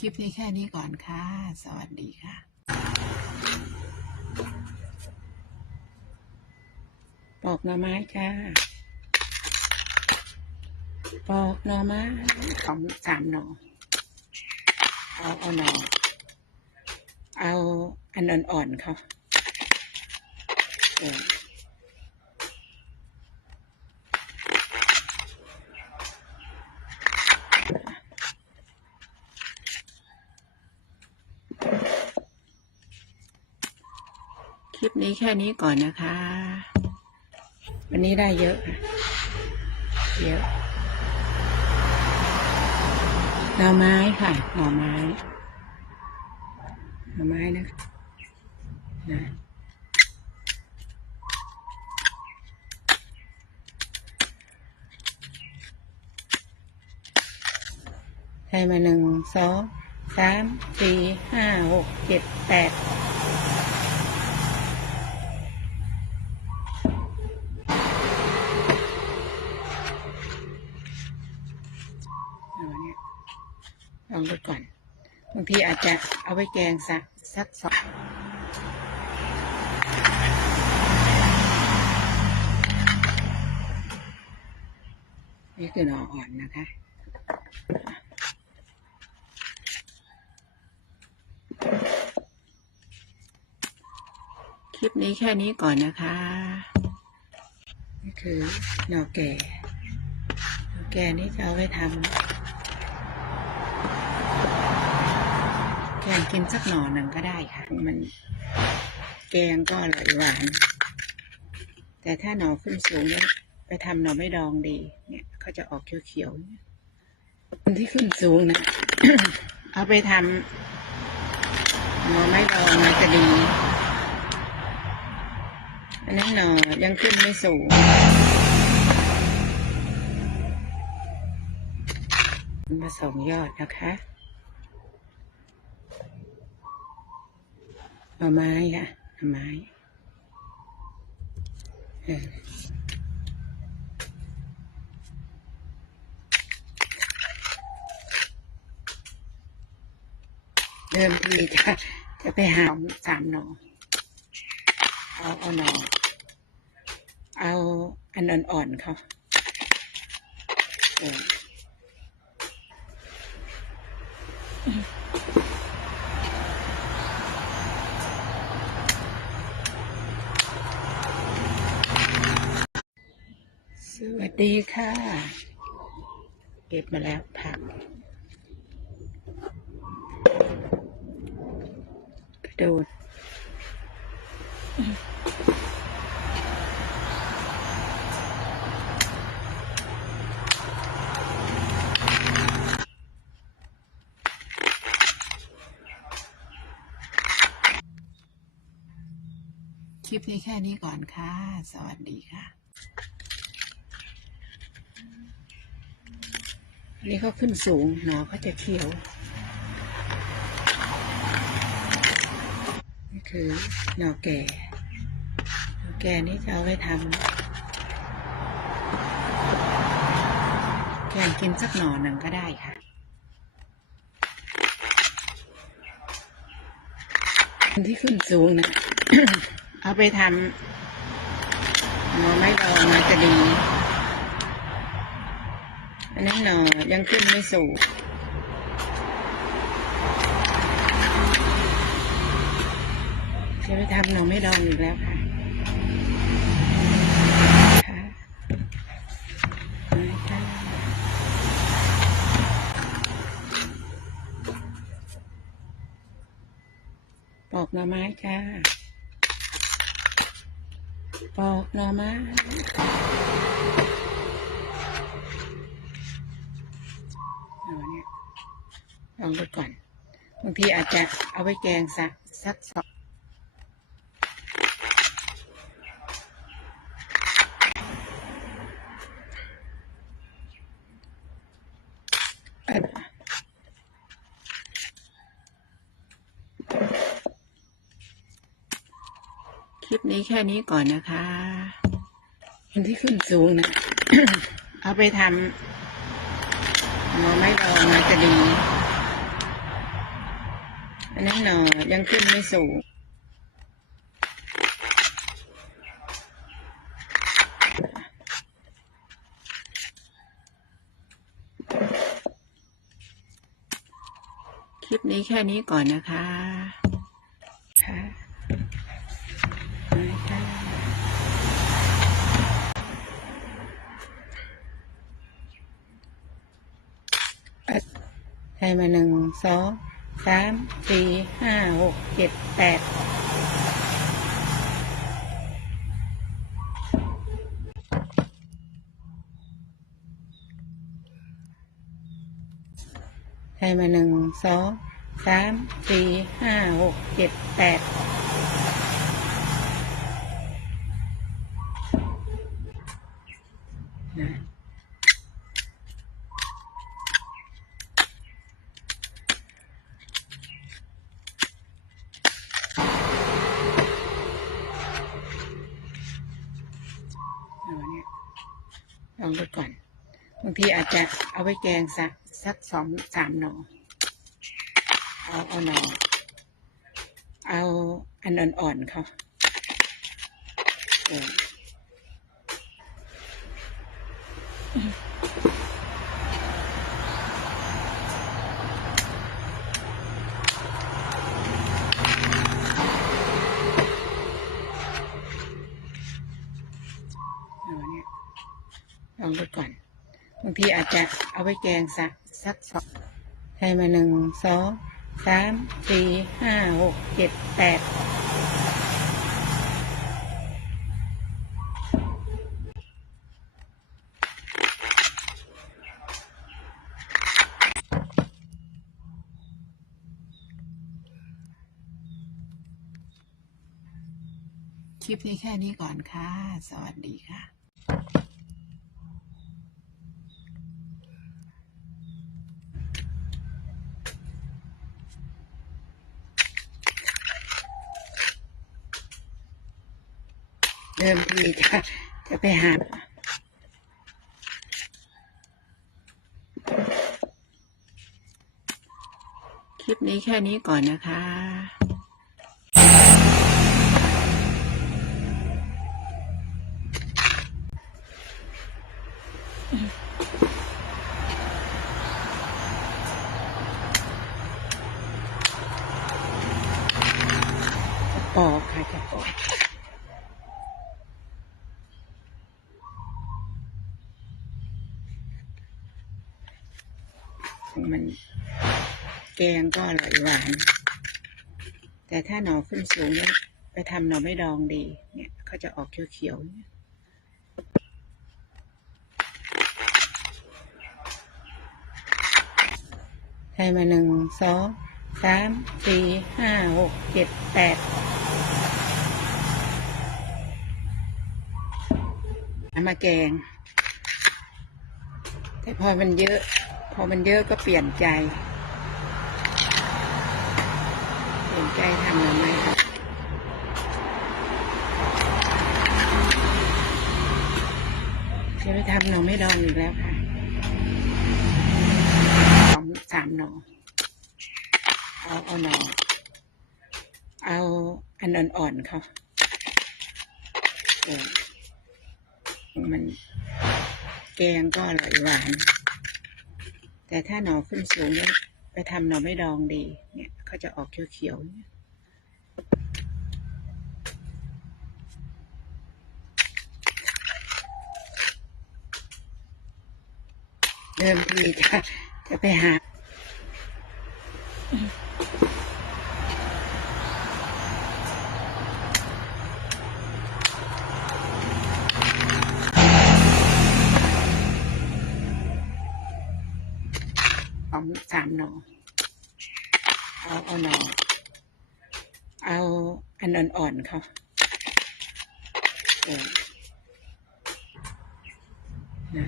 คลิปนี้แค่นี้ก่อนค่ะ สวัสดีค่ะปอกหน่อไม้จ้าปอกหน่อไม้สองสามหน่อเอาเอาหน่อเอาอันอ่อนๆเขาเออ คลิปนี้แค่นี้ก่อนนะคะ วันนี้ได้เยอะ เยอะหน่อไม้ค่ะหน่อไม้หน่อไม้นะคะนะใช้มาหนึ่งสอง สามสี่ห้าหกเจ็ดแปดลองดูก่อนบางทีอาจจะเอาไปแกงสักสักสองนี่คือหน่ออ่อนนะคะ ลิปนี้แค่นี้ก่อนนะคะ นี่คือหน่อแก่หน่อแก่นี่จะเอาไว้ทำแกงกินสักหน่อหนึ่งก็ได้ค่ะ มันแกงก็อร่อยหวาน แต่ถ้าหน่อขึ้นสูงเนี่ยไปทำหน่อไม่ดองดี เนี่ยเขาจะออกเขียวๆเนี่ยคนที่ขึ้นสูงนะ เอาไปทำหน่อไม่ดองมันจะดี อันนั้นหน่อยังขึ้นไม่สูง มาสองยอดนะคะหน่อไม้ค่ะหน่อไม้เริ่มทีจะจะไปหาสามหน่อเอาเอาหน่อ เอาอันอ่อนๆเขาสวัสดีค่ะ เก็บมาแล้วผักกระโดด คลิปนี้แค่นี้ก่อนค่ะ สวัสดีค่ะ อันนี้เขาขึ้นสูงหนอเขาจะเขียว นี่คือหนอแก่หนอแก่นี่จะเอาไว้ทำแกงกินสักหน่อหนึ่งก็ได้ค่ะนที่ขึ้นสูงนะ เอาไปทำหน่อไม้ดองมันจะดี อันนั้นหน่อยังขึ้นไม่สูงจะไปทำหน่อไม้ดองอีกแล้วค่ะค่ะไปค่ะปอกหน่อไม้จ้า ปอกหน่อไม้เอาเนี่ยลองดูก่อน บางทีอาจจะเอาไปแกงสักสักสอง ลิปนี้แค่นี้ก่อนนะคะคนที่ขึ้นสูงนะ เอาไปทำหน่อไม้ดองมันจะดี อันนั้นหนอยังขึ้นไม่สูงคลิปนี้แค่นี้ก่อนนะคะ มาหนึ่งสองสามสี่ห้าหกเจ็ดแปดให้มาหนึ่งสองสามสี่ห้าหกเจ็ดแปดนะ เอาเนี่ย ลองดูก่อนบางทีอาจจะเอาไว้แกงสักสักสองสามหน่อเอาเอาหน่อเอาอันอ่อนๆเขาเออเอาเนี่ยลองดูก่อน บางทีอาจจะเอาไว้แกงสักสักสองให้มาหนึ่งสองสามสี่ห้าหกเจ็ดแปดคลิปนี้แค่นี้ก่อนค่ะ สวัสดีค่ะ เริ่มทีจะจะไปหาคลิปนี้แค่นี้ก่อนนะคะปอกค่ะจะปอก มัน แกงก็อร่อยหวาน แต่ถ้าหน่อขึ้นสูงแล้วไปทำหน่อไม่ดองดี เนี่ยเขาจะออกเขียวๆเนี่ยให้มาหนึ่งสองสามสี่ห้าหกเจ็ดแปดเอามาแกง แต่พอมันเยอะ พอมันเยอะก็เปลี่ยนใจ เปลี่ย นใจทำหรือไม่ครับจะไปทำหน่อไม่ดองอีกแล้วค่ะสองสามหน่อเอาเอาหน่อเอาอันอ่อนๆเขาเออมันแกงก็อร่อยหวาน แต่ถ้าหน่อขึ้นสูงแล้ว ทำหน่อไม่ดองดี เนี่ยเขาจะออกเขียวๆเนี่ยเริ่มทีจะจะไปหาามหน่อเอาเอาหน่อเอาอันอ่อนๆเขาเออนะ